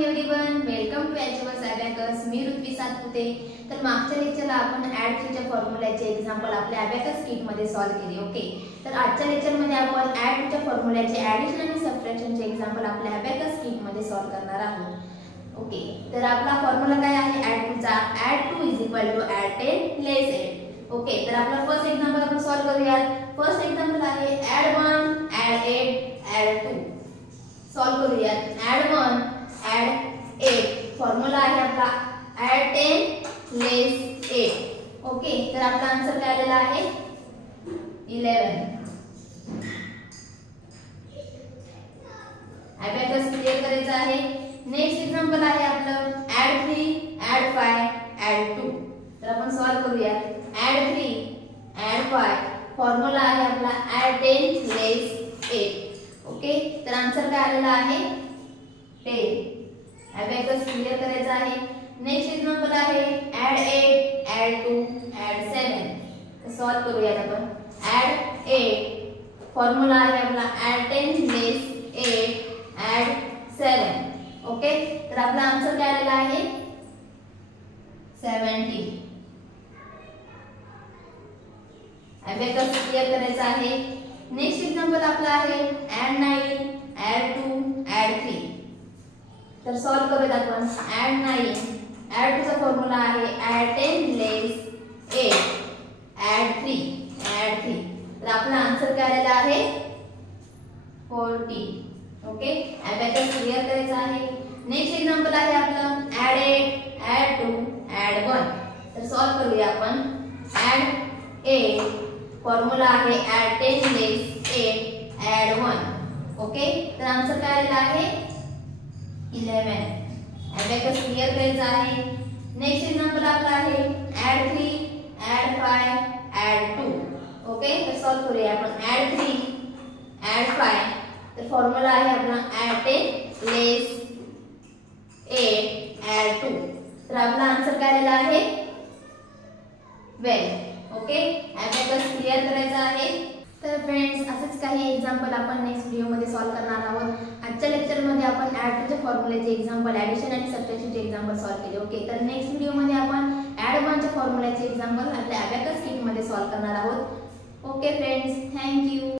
Morning everyone, welcome to HS abacus. मी ऋत्वी सातपुते। तर मागच्या लेक्चरला आपण ऍड टूच्या फॉर्म्युल्याचे एक्झाम्पल आपल्या अबॅकस किट मध्ये सॉल्व केले। ओके, तर आजच्या लेक्चर मध्ये आपण ऍड टूच्या फॉर्म्युल्याचे ऍडिशन आणि सबट्रॅक्शनचे एक्झाम्पल आपल्या अबॅकस किट मध्ये सॉल्व करणार आहोत। ओके, तर आपला फॉर्म्युला काय आहे ऍड टूचा? ऍड 2 = ऍड 10 लेस 8। ओके, तर आपला फर्स्ट एक्झाम्पल आपण सॉल्व करूया। फर्स्ट एक्झाम्पल आहे ऍड 1 ऍड 8 ऍड 2। सॉल्व करूया। ऍड 1 ऍड 8, फॉर्म्युला आहे आपला ऍड 10 लेस 8। ओके, तर आपला आन्सर काय आलेला आहे 11। अबॅकस क्लियर करायचं आहे। नेक्स्ट एक्झाम्पल आहे आपलं ऍड 3 ऍड 5 ऍड 2। तर आपण सॉल्व करूया। ऍड 3 ऍड 5, फॉर्म्युला आहे आपला ऍड 10 लेस 8। ओके, तर आन्सर काय आलेला आहे 10। अबॅकस क्लियर करायचं आहे। नेक्स्ट एक्झाम्पल आहे ऍड 8 ऍड 2 ऍड 7। तर सॉल्व करूया आपण। ऍड 8, फॉर्म्युला आहे आपला ऍड 10 लेस 8 ऍड 7। ओके, तर आपला आन्सर काय आलेला आहे 70। अबॅकस क्लियर करायचं आहे। नेक्स्ट एक्झाम्पल आपला आहे ऍड 9 ऍड 2 ऍड 3। तर सॉल्व करूया आपण। ऍड 9 ऍड 2 चा फॉर्म्युला आहे ऍड 10 लेस 8 ऍड 3। तर आपला आन्सर काय आलेला आहे 40। ओके, अबॅकस क्लियर करायचं आहे। नेक्स्ट एक्झाम्पल आहे आपलं ऍड 8 ऍड 2 ऍड 1। तर सॉल्व करूया आपण। ऍड 8, फॉर्म्युला आहे ऍड 10 लेस 8 ऍड 1। ओके, तर आन्सर काय आलेला आहे 11। अबॅकस क्लियर करायचं आहे। नेक्स्ट एक्झाम्पल आपला आहे ऍड 3 ऍड 5 ऍड 2। ओके, तर सॉल्व करूया आपण। ऍड 3 ऍड 5, तर फॉर्म्युला आहे आपला ऍड 10 लेस 8 ऍड 2। तर आपला आन्सर काय आलेला आहे 12। ओके, अबॅकस क्लियर करायचं आहे। तर फ्रेंड्स, असेच काही एक्झाम्पल आपण नेक्स्ट व्हिडिओ मध्ये सॉल्व करणार आहोत। आजच्या लेक्चर मध्ये आपण ऍड टूच्या फॉर्म्युल्याचे एक्झाम्पल, ऍडिशन आणि सबट्रॅक्शनचे एक्झाम्पल सॉल्व केले। ओके, तर नेक्स्ट व्हिडिओ मध्ये आपण ऍड 1 च्या फॉर्म्युल्याचे एक्झाम्पल आपल्या अबॅकस किट मध्ये सॉल्व करणार आहोत। Okay friends, thank you.